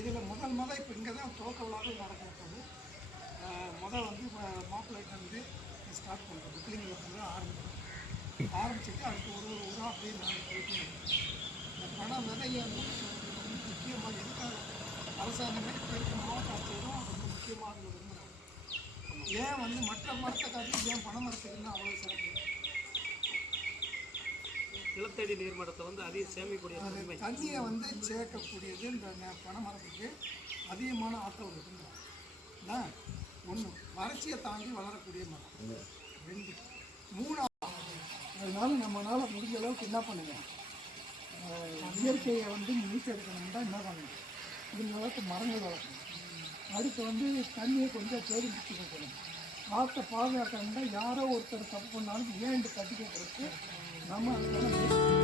இதில் முதல் இப்போ இங்கே தான் துவக்க விழாவே நடக்கிறது. முதல் வந்து மாப்பிள்ளைட்டு வந்து ஸ்டார்ட் பண்ணுறோம். புக்கிலிங்கில் வந்து ஆரம்பிச்சுட்டு அதுக்கு ஒரு அப்படியே நாங்கள் போயிட்டு இந்த பணம் விதையை வந்து ரொம்ப முக்கியமாக எதுக்காக அரசாங்கமே இப்போ இருக்க மாவட்ட ஆட்சியரும் ரொம்ப முக்கியமாக அதில் விரும்புகிறாங்க. ஏன் வந்து மற்ற மரத்தை காட்டி ஏன் பனை மரத்துக்குன்னு அவ்வளோ சிறப்பு? நிலத்தடி நீர்மட்டத்தை வந்து அதிக சேமிக்கக்கூடிய தண்ணியை வந்து சேர்க்கக்கூடியது இந்த பனை மரத்துக்கு அதிகமான ஆற்றல் இருக்குங்களா? ஒன்று வறட்சியை தாண்டி வளரக்கூடிய மரம். 2 3 அதனால நம்மளால் முடிஞ்ச அளவுக்கு என்ன பண்ணுங்க, இயற்கையை வந்து மீட்டெடுக்கணும்னா என்ன பண்ணணும், முடிஞ்ச அளவுக்கு மரங்கள் வளர்க்கணும். அடுத்து வந்து தண்ணியை கொஞ்சம் தேர்ந்தெடுத்து வைக்கணும். காற்றை பாதுகாக்கணும்னா யாரோ ஒருத்தர் தப்பு பண்ணாலும் ஏன் தட்டி கேட்கறதுக்கு நம்ம அதுக்கான